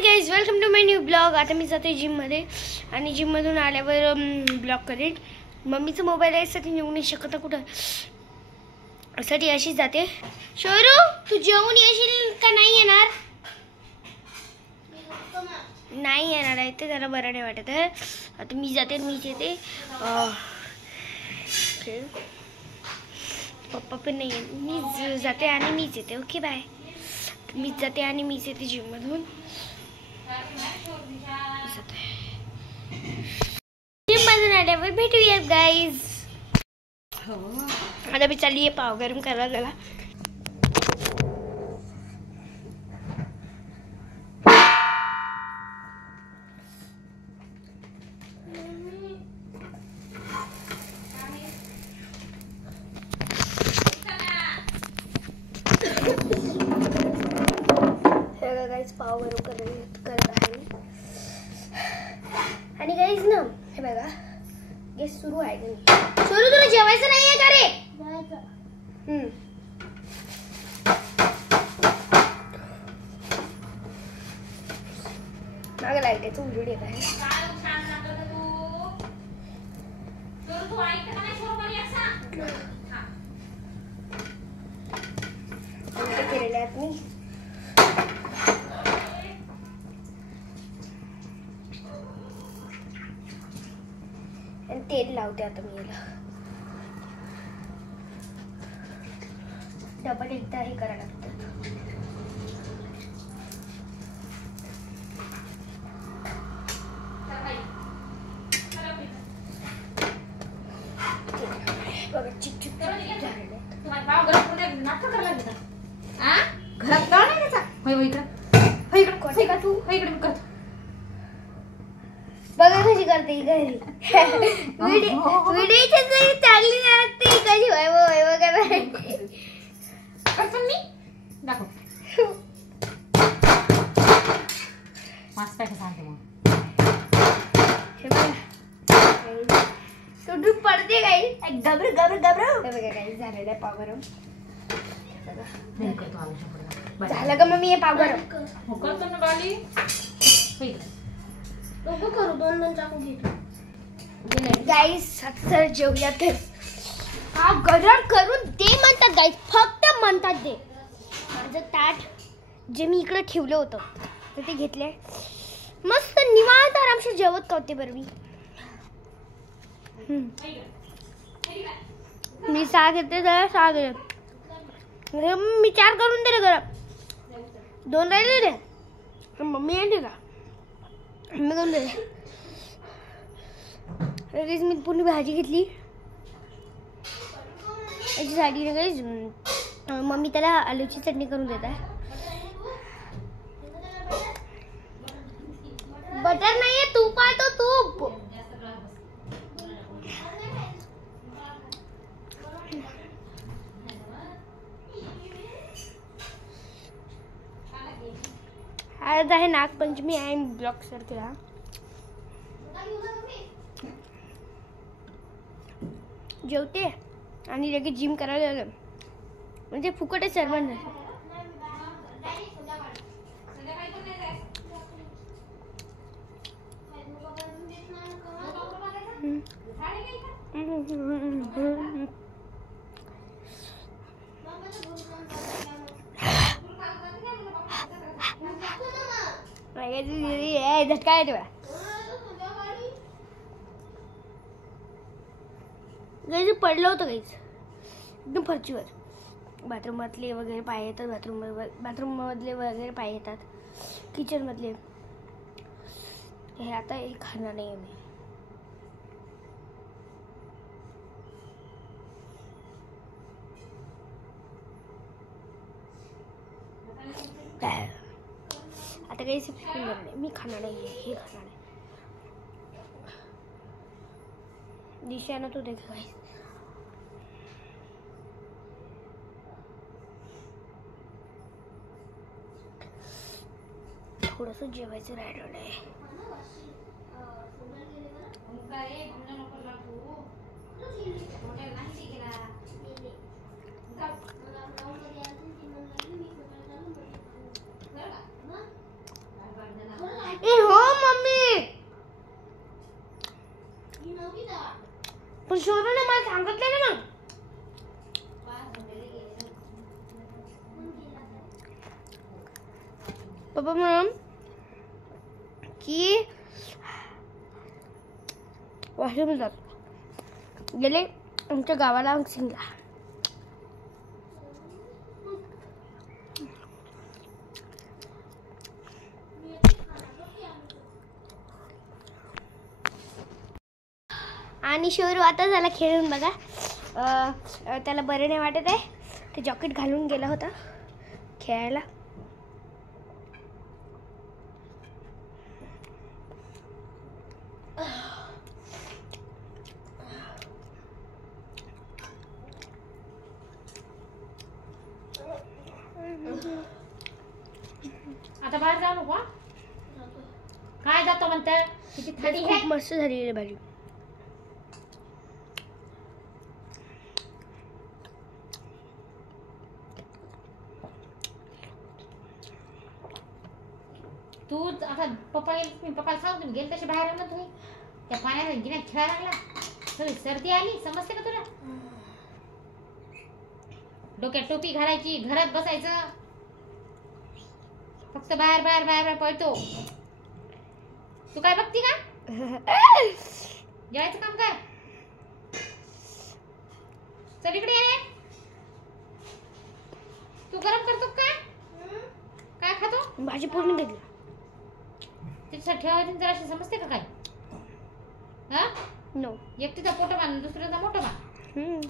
High guys, welcome to my new blog. आता मी जाते जिममध्ये आणि जिममधून आल्यावर ब्लॉग करेन. मम्मीचा मोबाईल आहे साठी निघू नाही शकत कुठं, साठी अशीच जाते. शोरू, तू जेवून येशील का नाही येणार? नाही येणार आहे ते, त्याला बरं नाही वाटत आहे. आता मी जाते, मीच येते. पप्पा पण नाही आहे, मीच जाते आणि मीच येते. Okay bye. मीच जाते आणि मीच येते जिममधून. जिममधून आल्यावर भेटूया गाईज. आता मी चालली आहे पाव गरम करायला त्याला. गाईज पाव गरम करत आहे. आणि गाईज ना हे बघा, गॅस सुरू आहे. सुरू तुला जेवायचं नाहीये का रे? मागं लाईटाचं उजेड येत आहे. केलेले आहेत मी. आणि तेल लावते आता मी याला. डबल एकदा हे करायला लागतं. बघा चिकचिक झालेलं. बघा कशी करते घरी. व्हिडिओची चांगली लागते कशी वैभव करायला. तुटून पडते काही घाबरू घाबरू घाबरू. बघा काही झालेलं आहे पाव गरम. झालं का मम्मी हे पाव गरम? करू दोन चाकू घेतो गाईस. आता जेवूयात. हा गरम करून दे म्हणतात गाईस, फक्त म्हणतात दे. माझं ताट जे मी इकडे ठेवलं होतं तर ते घेतलंय. मस्त निवांत आरामशीर जेवत का होते बरं. मी 6 घेते जरा 6 घे. मी 4 करून दिले गरम. 2 राहिले रे. मम्मी आणते का? मी करून दिले. लगेच मी पूर्ण भाजी घेतली याच्यासाठी ना गाईस. मम्मी त्याला आलूची चटणी करून देत आहे. बटर नाहीये, तूप आहे तो तूप. आज आहे नागपंचमी आहे. ब्लॉग सर केला. जेवते आणि लगेच जिम करायला लागलं म्हणजे फुकट आहे सर्वांना. काय तेव्हा गाईज पडलं होतं गाईज एकदम फरचीवर. बाथरूमातले वगैरे पाय येतात. बाथरूममधले वगैरे पाय येतात. किचनमधले. हे आता हे खाणार नाही मी. आता काही नाही, मी खाणार नाही. हे खाणार नाही. दिशानं तू देख गाईस. थोडस जेवायचं राहिलेलं आहे. पण शोरूने मला सांगितलं ना मग. पप्पा म्हणून की वॉशरूम जात गेले आमच्या गावाला सिंगला. आणि शोरू आता झाला खेळून बघा. त्याला बरं नाही वाटत आहे. ते जॉकेट घालून गेला होता खेळायला. आता बाहेर जाऊ नको. काय जातो म्हणते? किती थंडी आहे. खूप मस्त झाली रे भाजी. तू आता पप्पाला सांग तुम्ही गेल तसे बाहेर ना तुम्ही त्या पाण्यात गिन्यात खेळायला लागला. थोडी सर्दी आली समजते का तुला? डोक्यात टोपी घालायची, घरात बसायचं, फक्त बाहेर बाहेर बाहेर बाहेर पळतो. तू काय बघती का? जेवायचं काम कर. चल इकडे ये. तू गरम करतो काय? काय खातो? भाजी पूर्ण घेतली. तिच्यासाठी ठेवायची जराशी समजते का काय? हा नो. एकटीचा पोट मान दुसऱ्याचा मोठं मान.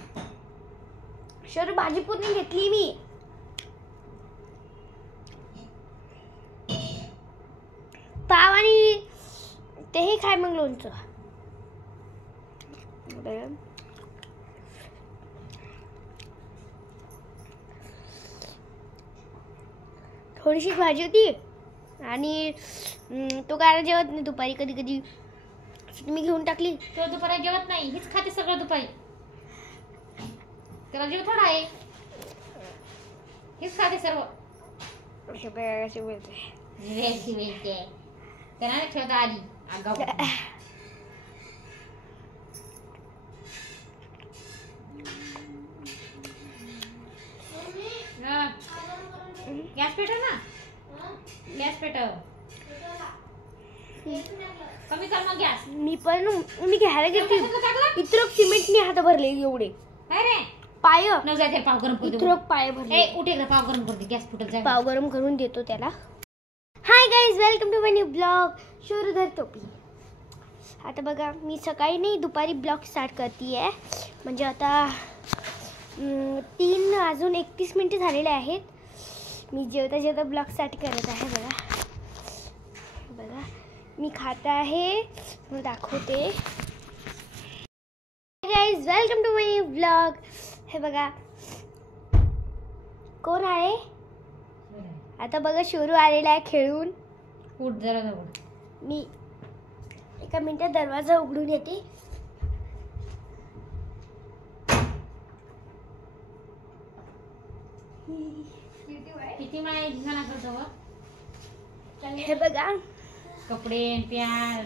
शोरू भाजी पूर्ण घेतली मी. पाव आणि तेही खाय मग लोणचं. थोडीशी भाजी होती आणि तो काय जेवत नाही दुपारी कधी कधी. मी घेऊन टाकली. तो दुपारी जेवत नाही. हीच खाते सगळं दुपारी. त्याला जीव थोडा आहे. हीच खाते सर्व. असे बोलते. त्यांना ठेवता आली आगाऊ. गॅस पेटव ना. गॅस पेटव. कमी कर मग गॅस. मी घ्यायला गेली. इतरक सिमेंटने हात भरले एवढे. काय रे पाय न जाते. पाव गरम करते. इतरक पाय भरले. उठे पाव गरम करते. गॅस फुटत जाय. पाव गरम करून देतो त्याला. Hi guys, welcome to my new blog शोरूधर टोपी. आता बघा मी सकाळी नाही दुपारी ब्लॉग स्टार्ट करते आहे. म्हणजे आता 3 वाजून 31 मिनिटं झालेले आहेत. मी जेवता जेवता ब्लॉग स्टार्ट करत आहे. बघा मी खात आहे. मग दाखवते. Guys, welcome to my new blog. हे बघा कोण आहे. आता बघा शोरू आलेला आहे खेळून. उठ जरा जाऊ. मी एका मिनिटात दरवाजा उघडून येते. किती माय घाना करतो. हे बघा कपडे प्यार